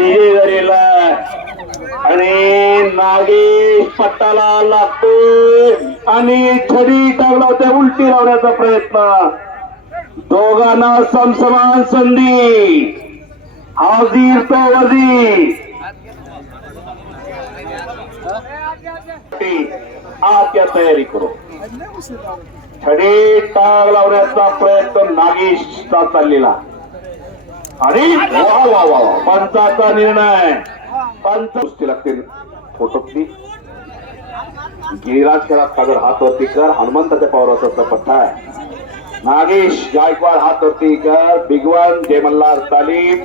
विजय आणि नागेश पट्टाला लागतोय. आणि छडी टाकला त्या उलटी लावण्याचा प्रयत्न. दोघांना समसमान संधी. हाजीर तो वजीर आत्या तयारी करू. छडी टाग लावण्याचा प्रयत्न नागेशचा चाललेला. आणि वा वा वा वा. पंचाचा निर्णय. पंच कुस्ती लागते. फोटोतली गिरिराज खेळात सागर हात वरती कर. हनुमंताच्या पावराचा पट्टा आहे. नागेश गायकवाड हात वरती कर. बिगवन जय मल्हार तालीम.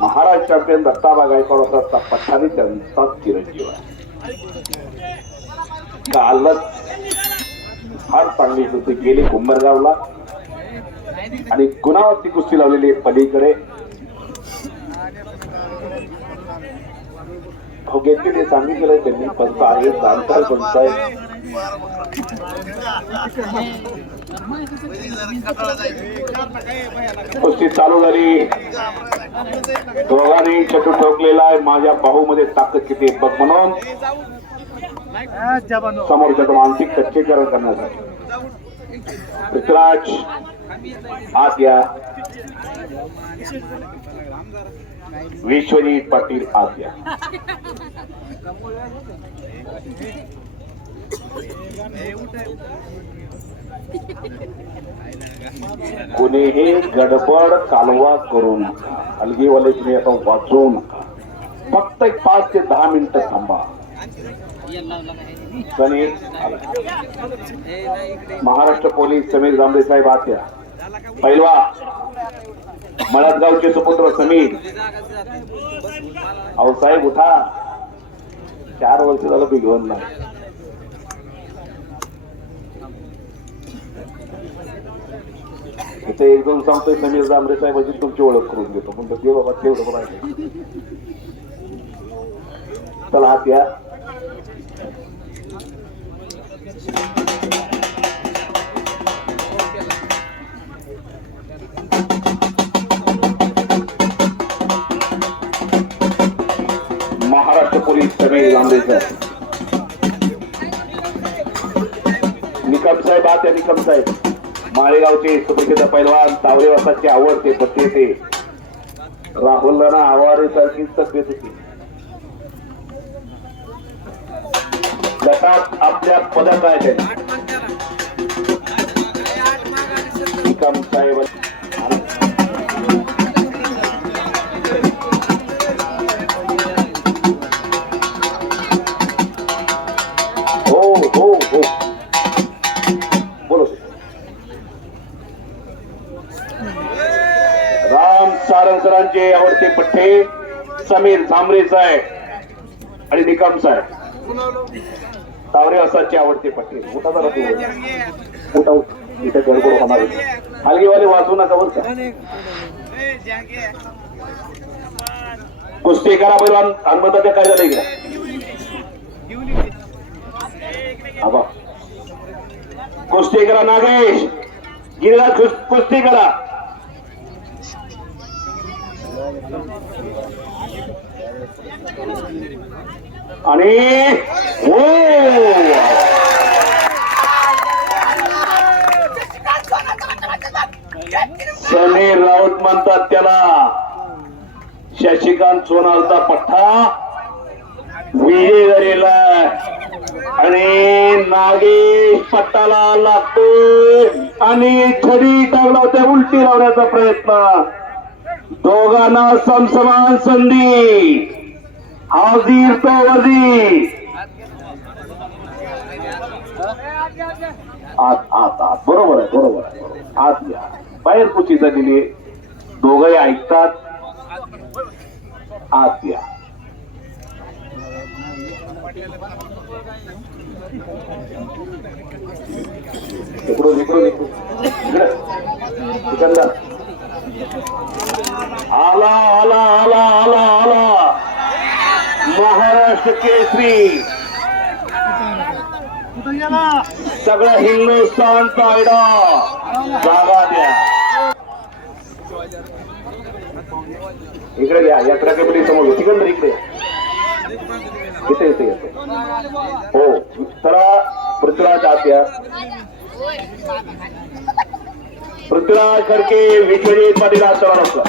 महाराज चॅम्पियन दत्ताबा गायकवाड होता. पट्टाने त्यांचा चिरंजीव आहे. कालच फार चांगली होती. गेली कुंभरगावला. आणि गुणावरती कुस्ती लावलेली आहे पलीकडे. हो घेतली ते सांगितलेलं त्यांनी पंच आहे जाणकार पंच आहे. कुस्ती चालू झाली. दोघांनी चटू ठोकलेला आहे. माझ्या बाहूमध्ये ताकद किती बघ म्हणून. समोरच्या मानसिक कच्चीकरण करण्यासाठी. पृथ्वीराज आत या विश्वजीत पाटील आत या कुणीही गडबड कालवा करू नका तुम्ही आता वाचवू नका फक्त एक पाच ते दहा मिनिटं थांबा. सनी महाराष्ट्र पोलीस समीर जांभरे साहेब आत या पहिलवा मळदगावचे सुपुत्र समीर. अहो साहेब उठा. चार वर्ष झालं बिघडून नाही. इथे एक दोन सांगतोय समीर जांभरे साहेबाची तुमची ओळख करून देतो. पण ते बाबा तेवढं पण चला हात या पोलीस निकम साहेब आत निकम साहेब. माळेगावचे सुप्रसिद्ध पैलवान तावरे वासाचे आवडते पत्ते ते राहुलला आवारे सारखीच तब्येत होती. गटात आपल्या पदात आहे निकम साहेब सारंगसरांचे आवडते पठ्ठे समीर झांबरे साहेब आणि निकम साहेब. तावरे असाचे आवडते पठ्ठे मोठा जरा तू मोठा इथे गडबड होणार हलगीवाले वाचू नका बरं का. कुस्ती करा पैलवान हनुमंताच्या काय झालं इकडे. आबा कुस्ती करा नागेश. गिरिराज कुस- कुस्ती करा. आणि हो! समीर राऊत म्हणतात त्याला शशिकांत सोनालचा पठ्ठा विजय झालेला आणि नागेश पट्टाला लागतो आणि छडी टाकला त्या उलटी लावण्याचा प्रयत्न. दोघांना समसमान संधी. हाजीर तो वजीर आत आत आत बरोबर आहे बरोबर आहे बरोबर. आत या बाहेर कुची झालेली दोघही ऐकतात. आत या इकडून इकडून इकडून. इकडे. आला आला आला आला आला. महाराष्ट्र केसरी. सगळं हिंदुस्थानचा आयडा जागा द्या. इकडे या यात्रा कमिटी समोर तिकडे सिकंदर इकडे इथे इथे हो चला पृथ्वीराज आत या. पृथ्वीराज खडके विश्वजित पाटील आज असला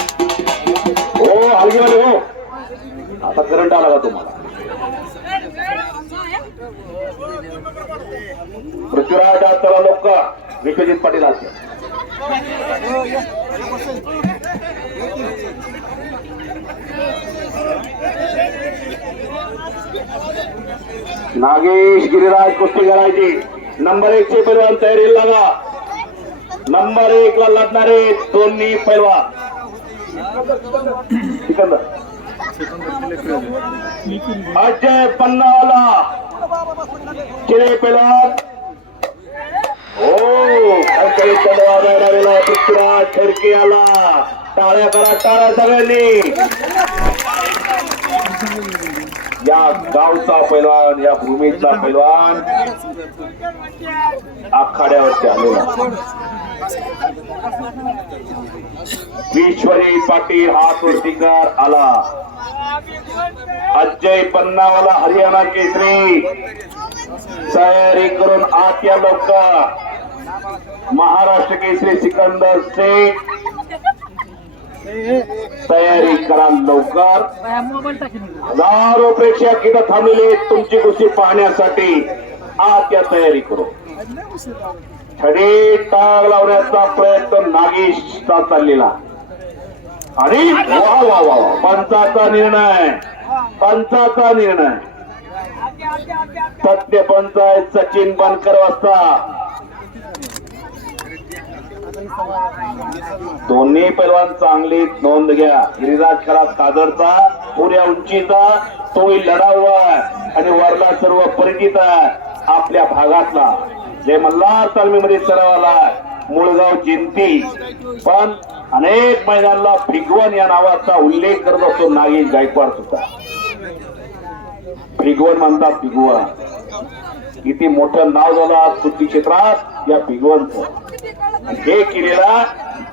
हो हो हलगीवाले हो. आता करंट आला का तुम्हाला? पृथ्वीराज आज लोक विश्वजित पाटील आज नागेश गिरिराज कुस्ती करायची नंबर एक चे पैलवान तयारीला लागा. नंबर एक ला लढणारे दोन्ही पैलवान. सिकंदर. अजय पन्नावाला. किरे पैलवान. हो काही तलवार येणारेला पृथ्वीराज खडके आला टाळ्या करा टाळ्या सगळ्यांनी. या गावचा पैलवान या भूमीचा पैलवान आखाड्यावरती आलेला. विश्वरी पाटील हा कुस्तीकार आला. अजय पन्नावाला हरियाणा केसरी. तयारी करून आत या लवकर महाराष्ट्र केसरी सिकंदर शेख तयारी करा लवकर. हजारो प्रेक्षक इथं थांबलेले तुमची गोष्टी पाहण्यासाठी. आज या तयारी करू. छडे टाळ लावण्याचा प्रयत्न नागेशचा चाललेला. आणि वा वा वा वा पंचाचा निर्णय. पंचाचा निर्णय. सत्य पंचायत सचिन बनकर वाजता दोन्ही पैलवान चांगली नोंद घ्या. गिरिराज खरा कादरचा पुऱ्या उंचीचा तोही लढावा आणि वरला सर्व परिचित आपल्या भागातला. जे मल्हार तालमीमध्ये सरावाला मुळगाव जिंती. पण अनेक मैदानाला भिगवण या नावाचा उल्लेख करत असतो नागी गायकवाड सुद्धा. भिगवण म्हणतात भिगवण. किती मोठं नाव झालं आज कुस्ती क्षेत्रात. या भिगवणचं हे केलेला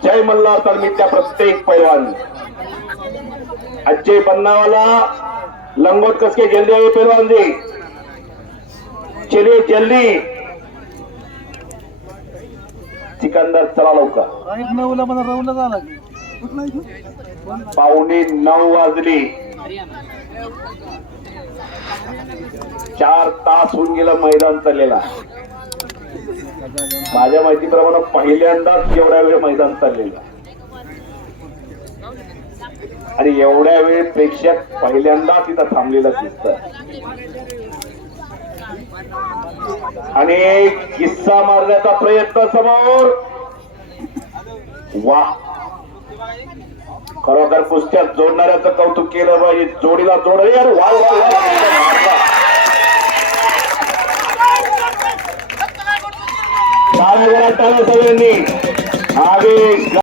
जय मल्हार तालमीतल्या प्रत्येक पैलवान. अजय बन्नावाला लंगोट कसके जल्दी आहे पैलवान जी. चलिए जल्दी. सिकंदर चला लवकर. पावणे नऊ वाजली. चार तास होऊन गेलं मैदान चाललेला. माझ्या माहितीप्रमाणे पहिल्यांदाच एवढ्या वेळ मैदान चाललेलं. आणि एवढ्या वेळ प्रेक्षक पहिल्यांदाच तिथं थांबलेलं दिसत. आणि किस्सा मारण्याचा प्रयत्न समोर. वा. खरोखर कुस्त्यात जोडणाऱ्याचं कौतुक केलं पाहिजे. जोडीला जोड. अरे यार वा वा वा टाळ्या करा, टाळ्या सगळ्यांनी आवेश